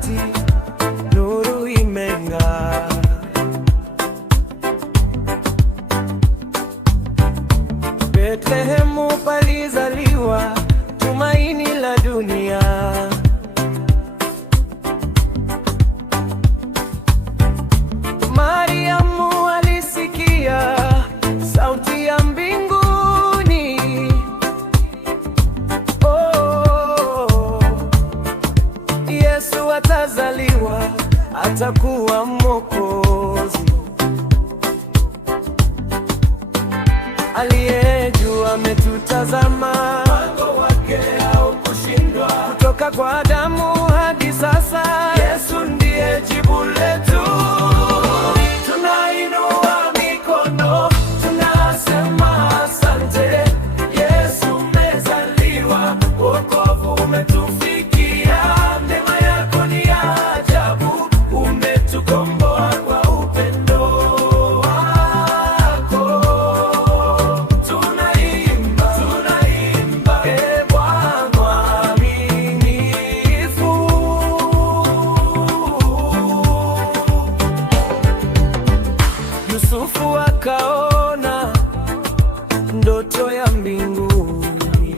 kati, nuru imeng'aa. Bethlehemu palizaliwa tumaini la dunia. Mariamu alisikia sauti ya mbinguni, oh, Yesu atazaliwa, atakuwa Mwokozi. Aliye juu ametutazama, mpango wake haukushindwa. Kutoka kwa Adamu hadi sasa, Yesu ndiye jibu letu. Tunainua mikono, tunasema asante. Yesu umezaliwa, wokovu umetufikia. Neema yako ni ya ajabu, umetukomboa kwa upendo wako. Tunaimba, Ee Bwana mwaminifu. Yusufu akaona ndoto ya mbinguni,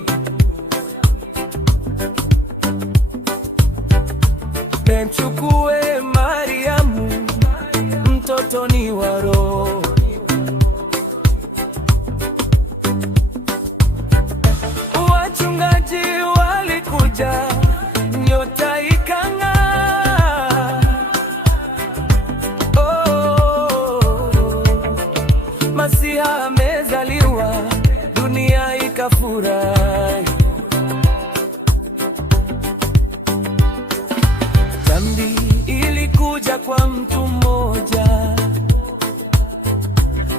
mchukue Mariamu, mtoto ni wa Roho. Wachungaji walikuja, nyota ikang'aa. Masiha amezaliwa, dunia ikafurahi. Dhambi ilikuja kwa mtu mmoja,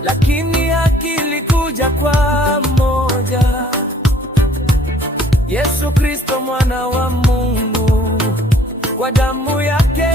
lakini haki ilikuja kwa mmoja, Yesu Kristo mwana wa Mungu. Kwa damu yake